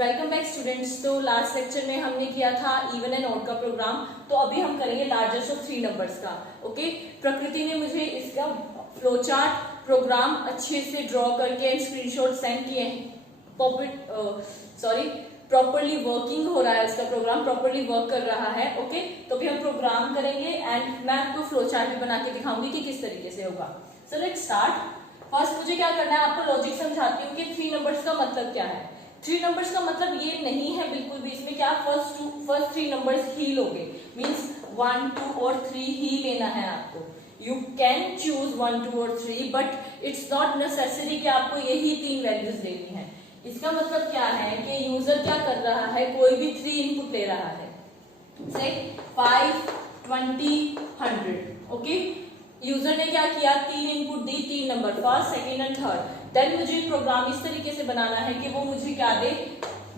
Welcome back students. तो last lecture में हमने किया था इवन एंड ऑड का प्रोग्राम, तो अभी हम करेंगे लार्जेस्ट ऑफ 3 नंबर्स का। ओके, प्रकृति ने मुझे इसका फ्लोचार्ट प्रोग्राम अच्छे से ड्रॉ करके एंड स्क्रीनशॉट सेंड किए हैं। प्रॉपरली वर्किंग हो रहा है, उसका प्रोग्राम प्रॉपरली वर्क कर रहा है। ओके, तो अभी हम प्रोग्राम करेंगे एंड मैं आपको फ्लोचार्ट भी बना के दिखाऊंगी कि किस तरीके से होगा। So let's start. फर्स्ट मुझे क्या करना है, आपको लॉजिक समझाती हूँ कि 3 नंबर्स का मतलब क्या है। 3 नंबर्स का मतलब ये नहीं है बिल्कुल भी इसमें क्या फर्स्ट 3 नंबर्स ही लोगे, मीन्स 1, 2 और 3 ही लेना है आपको। यू कैन चूज 1, 2 और 3 बट इट्स नॉट नेसेसरी कि आपको यही 3 वैल्यूज लेनी है। इसका मतलब क्या है कि यूजर क्या कर रहा है, कोई भी 3 इनपुट ले रहा है, से 5, 20, 100। ओके, यूजर ने क्या किया, 3 इनपुट दी, 3 number first, second and third. Then मुझे प्रोग्राम इस तरीके से बनाना है कि वो मुझे क्या दे,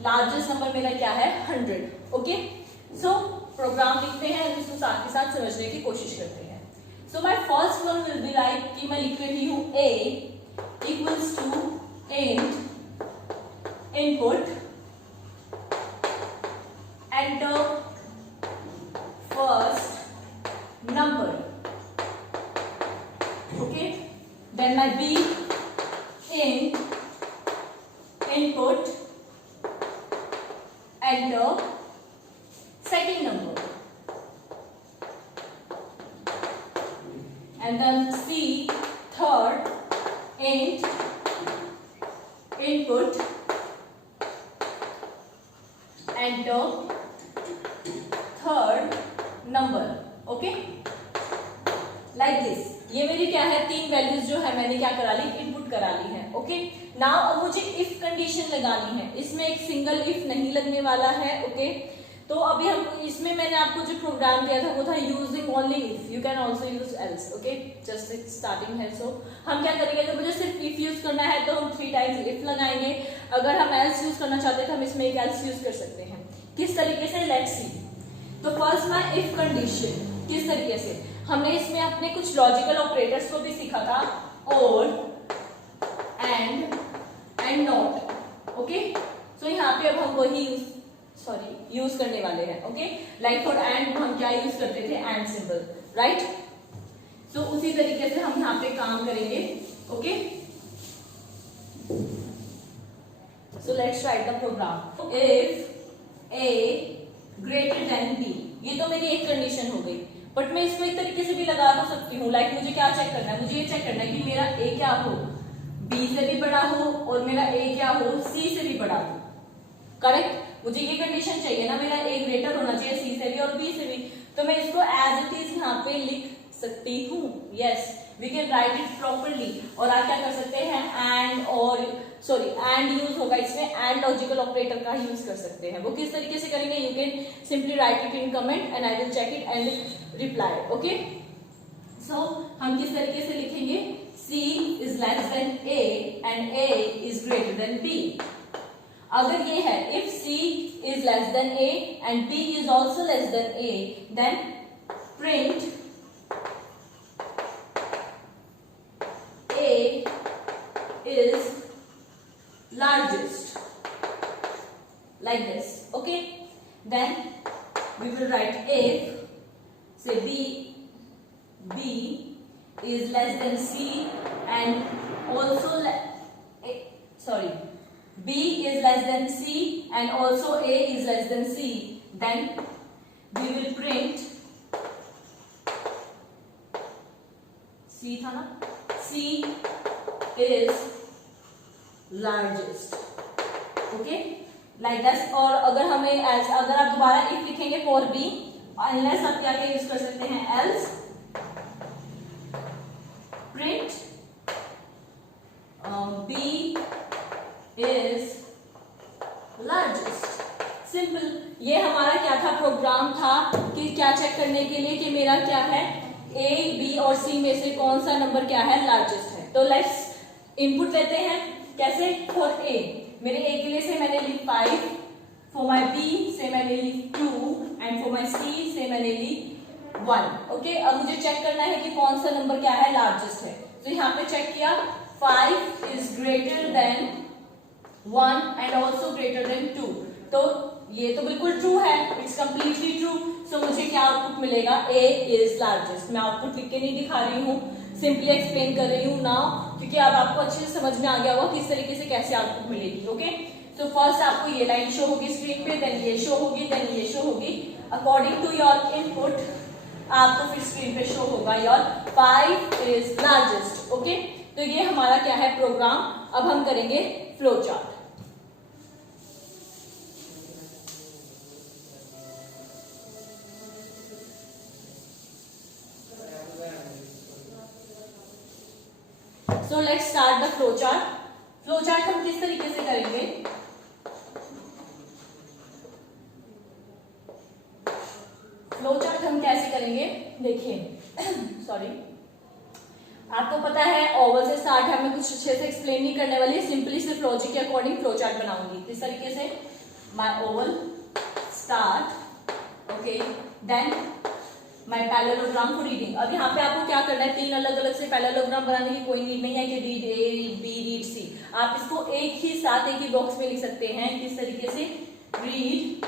लार्जेस्ट नंबर मेरा क्या है 100। ओके, सो प्रोग्राम लिखते हैं, इसको साथ के साथ समझने की कोशिश करते हैं। So my first one will be like कि मैं लिख रही हूं a equals to int input enter first number. Okay, then my b int input enter second number and then c third int input enter third number। okay, like this। ये मेरी क्या है, 3 values जो है मैंने क्या करा ली, इनपुट करा ली है। ओके, नाउ अब मुझे इफ कंडीशन लगानी है। इसमें एक सिंगल इफ नहीं लगने वाला है। ओके, तो अभी हम इसमें मैंने आपको जो प्रोग्राम दिया था वो था using only if, you can also use else. Okay, just starting है। सो हम क्या करेंगे, जब मुझे सिर्फ इफ यूज करना है तो हम 3 टाइम्स इफ लगाएंगे। अगर हम एल्स यूज करना चाहते हैं तो हम इसमें एक एल्स यूज कर सकते हैं। किस तरीके से, लेट्स सी। तो फर्स्ट मैं इफ कंडीशन किस तरीके से, हमने इसमें अपने कुछ लॉजिकल ऑपरेटर्स को भी सीखा था, और एंड नॉट। ओके, सो यहाँ पे अब हम वही यूज करने वाले हैं। ओके, लाइक फॉर एंड हम क्या यूज करते थे, एंड सिंबल, राइट। सो उसी तरीके से हम यहाँ पे काम करेंगे। Okay, so let's write the program. If a greater than b, ये तो मेरी एक कंडीशन हो गई, बट मैं इसको एक तरीके से भी लगा तो सकती हूँ। लाइक मुझे क्या चेक करना है, मुझे ये चेक करना है कि मेरा a क्या हो, b से भी बड़ा हो, और मेरा a क्या हो, c से भी बड़ा हो। करेक्ट, मुझे ये कंडीशन चाहिए ना, मेरा a ग्रेटर होना चाहिए c से भी और b से भी। तो मैं इसको एज इट इज यहाँ पे लिख सकती हूँ। Yes, we can write it properly. और आप क्या कर सकते हैं, एंड यूज होगा इसमें, एंड लॉजिकल ऑपरेटर का यूज कर सकते हैं। वो किस तरीके से करेंगे, you can simply write it in comment and I will check it and reply. Okay, so हम किस तरीके से लिखेंगे, c is less than a and a is greater than b। अगर ये है, if c is less than a and b is also less than a, then print a is largest, like this. Okay, then we will write if say b is less than c and also b is less than c and also a is less than c, then we will print c था ना, c is largest। Okay, like that. और अगर हमें अगर आप दोबारा if लिखेंगे for B, unless आप क्या यूज कर सकते हैं, else print B is largest. Simple. ये हमारा क्या था, प्रोग्राम था कि क्या चेक करने के लिए कि मेरा क्या है, ए, बी और सी में से कौन सा नंबर क्या है, लार्जेस्ट है। तो लेट्स इनपुट लेते हैं। कैसे, फॉर a, मेरे a के लिए से मैंने ली 5, फॉर माई b से मैंने ली 2 एंड फॉर माई c से मैंने ली 1। ओके, अब मुझे चेक करना है कि कौन सा नंबर क्या है, लार्जेस्ट है। तो यहाँ पे चेक किया, 5 is greater than 1 and also greater than 2. तो ये तो बिल्कुल ट्रू है, इट्स कंप्लीटली ट्रू। सो मुझे क्या आउटपुट मिलेगा, ए इज लार्जेस्ट। मैं आउटपुट लिख के नहीं दिखा रही हूँ, सिंपली एक्सप्लेन कर रही हूँ नाउ, क्योंकि अब आपको अच्छे से समझ में आ गया होगा किस तरीके से कैसे आउटपुट मिलेगी। ओके, सो फर्स्ट आपको ये लाइन शो होगी स्क्रीन पे, देन ये शो होगी, देन ये शो होगी। अकॉर्डिंग टू योर इनपुट आपको फिर स्क्रीन पे शो होगा योर 5 इज लार्जेस्ट। ओके, तो ये हमारा क्या है प्रोग्राम। अब हम करेंगे flow chart. So let's start the flow chart. Flow chart हम किस तरीके से करेंगे, फ्लो चार्ट हम कैसे करेंगे, देखिए सॉरी, आपको पता है ओवल से स्टार्ट है, मैं कुछ अच्छे से एक्सप्लेन नहीं करने वाली, सिंपली सिर्फ लॉजिक के अकॉर्डिंग फ्लो चार्ट बनाऊंगी। किस तरीके से, my oval start, okay, then my parallelogram for reading. अब यहाँ पे आपको क्या करना है, 3 अलग अलग से पैरेललोग्राम बनाने की कोई नीड नहीं है कि read A, read B, read C. आप इसको एक ही साथ एक ही बॉक्स में लिख सकते हैं। किस तरीके से, read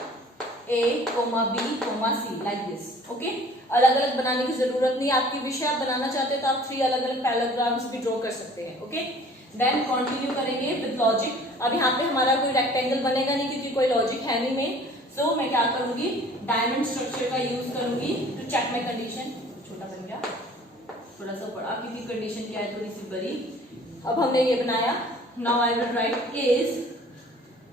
A comma B comma C, like this. Okay, अलग अलग बनाने की जरूरत नहीं, आपकी विषय आप बनाना चाहते हैं तो आप 3 अलग अलग पैरेललोग्राम्स भी ड्रॉ कर सकते हैं। ओके, देन कंटिन्यू करेंगे विद लॉजिक। अब यहाँ पे हमारा कोई रेक्टेंगल बनेगा नहीं क्योंकि कोई लॉजिक है नहीं में। सो मैं क्या करूंगी, डायमंड स्ट्रक्चर का यूज करूंगी टू चेक माई कंडीशन। छोटा बन गया, थोड़ा सा बड़ा, क्योंकि कंडीशन क्या है थोड़ी सी बड़ी। अब हमने ये बनाया, now I will write is,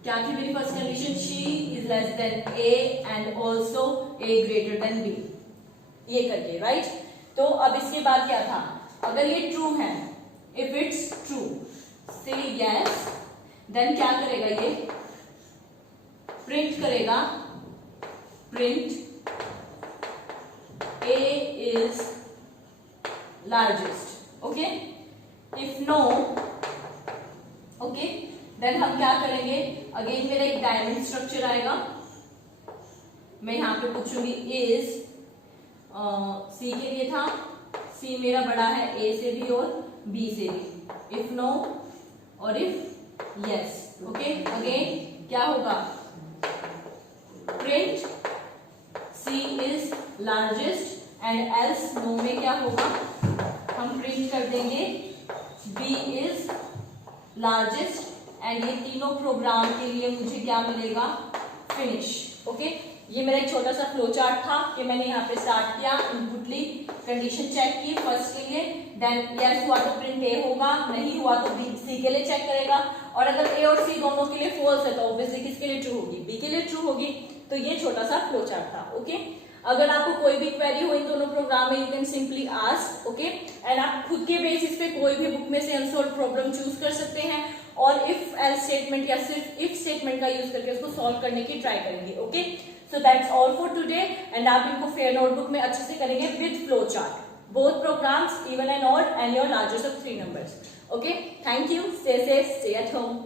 क्या थी मेरी first condition, C is less than A and also A greater than B, ये करके, राइट। तो अब इसके बाद क्या था, अगर ये ट्रू है, if it's true say yes, then क्या करेगा ये, प्रिंट करेगा, print A is largest. Okay, if no, okay, then हम क्या करेंगे, अगेन मेरा एक डायमंड स्ट्रक्चर आएगा। मैं यहां पे पूछूंगी इज, सी के लिए था, सी मेरा बड़ा है ए से भी और बी से भी। इफ नो और इफ यस, ओके, अगेन क्या होगा, print C is largest and else no में क्या होगा, हम प्रिंट कर देंगे बी इज लार्जेस्ट एंड ये तीनों प्रोग्राम के लिए मुझे क्या मिलेगा, फिनिश। ओके, ये मेरा एक छोटा सा फ्लो चार्ट था कि मैंने यहाँ पे स्टार्ट किया, इनपुट ली, कंडीशन चेक की फर्स्ट के लिए, देन यस हुआ तो प्रिंट ए होगा, नहीं हुआ तो बी सी के लिए चेक करेगा, और अगर ए और सी दोनों के लिए फॉल्स है तो ऑब्वियसली किसके लिए ट्रू होगी, बी के लिए ट्रू होगी। तो ये छोटा सा फ्लो चार्ट था। ओके, अगर आपको कोई भी क्वेरी हो इन दोनों प्रोग्राम में, you can simply ask, okay, and आप खुद के बेसिस पे कोई भी बुक में से अनसॉल्व प्रॉब्लम चूज कर सकते हैं और इफ एल्स स्टेटमेंट या सिर्फ इफ स्टेटमेंट का यूज करके उसको सॉल्व करने की ट्राई करेंगे। Okay, so that's all for today, and आप इनको फेयर नोटबुक में अच्छे से करेंगे with flow chart, both programs, even and odd, and your largest of 3 numbers. Okay, thank you, stay safe, stay at home.